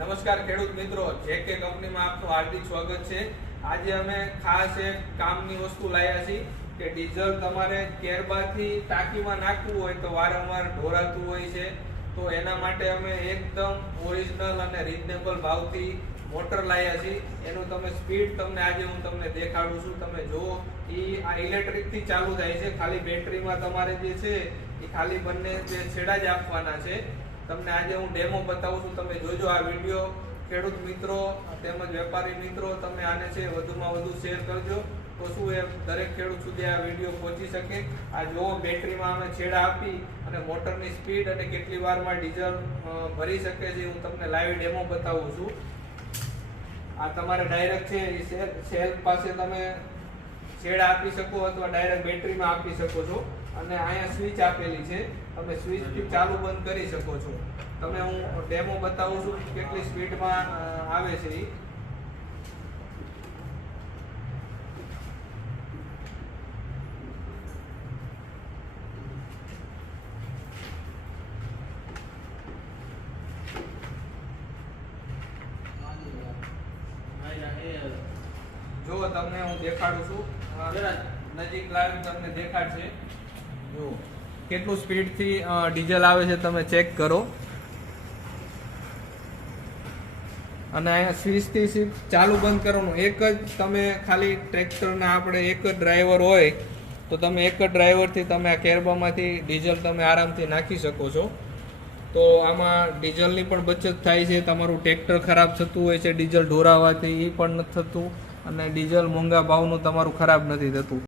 નમસ્કાર ખેડૂત મિત્રો, જેકે કંપનીમાં આપનું હાર્દિક સ્વાગત છે। આજે અમે ખાસ એક કામની વસ્તુ લાવ્યા છીએ કે ડીઝલ તમારે કેરબાથી ટાંકીમાં નાખવું હોય તો વારંવાર ઢોરાતું હોય છે, તો એના માટે અમે એકદમ ઓરિજિનલ અને રીઝનેબલ ભાવથી મોટર લાવ્યા છીએ। એનું તમે સ્પીડ આજે હું તમને દેખાડું છું। તમે જુઓ, આ ઇલેક્ટ્રિકથી ચાલુ થાય છે। ખાલી બેટરીમાં તમારે જે છે એ ખાલી બંને જે છેડા જ આપવાના છે। તમને આજે હું ડેમો બતાવું છું, તમે જોજો આ વિડીયો। ખેડૂત મિત્રો તેમજ વેપારી મિત્રો, તમે આને છે વધુમાં વધુ શેર કરજો, તો શું એ દરેક ખેડૂત સુધી આ વિડીયો પહોંચી શકે। આ જુઓ, બેટરીમાં અમે છેડા આપી અને મોટરની સ્પીડ અને કેટલી વારમાં ડીઝલ ભરી શકે છે હું તમને લાઈવ ડેમો બતાવું છું। આ તમારે ડાયરેક્ટ છે એ સેલ પાસે તમે છેડા આપી શકો અથવા ડાયરેક્ટ બેટરીમાં આપી શકો છો, અને અહીંયા સ્વિચ આપેલી છે, તમે સ્વિચથી ચાલુ બંધ કરી શકો છો। તમે હું ડેમો બતાવું છું કેટલી સ્પીડમાં આવે છે એ। જો તમને હું દેખાડું છું, નજીક લાવી તમને દેખાડશે। જો કેટલું સ્પીડથી ડીઝલ આવે છે તમે ચેક કરો। અને અહીંયા સ્વિચથી ચાલુ બંધ કરવાનું, એક જ તમે ખાલી ટ્રેક્ટરના આપણે એક જ ડ્રાઈવર હોય તો તમે એક જ ડ્રાઈવરથી તમે આ કેરબામાંથી ડીઝલ તમે આરામથી નાખી શકો છો। તો આમાં ડીઝલની પણ બચત થાય છે, તમારું ટ્રેક્ટર ખરાબ થતું હોય છે ડીઝલ ઢોરાવાથી, એ પણ નથી થતું, અને ડીઝલ મોંઘા ભાવનું તમારું ખરાબ નથી થતું।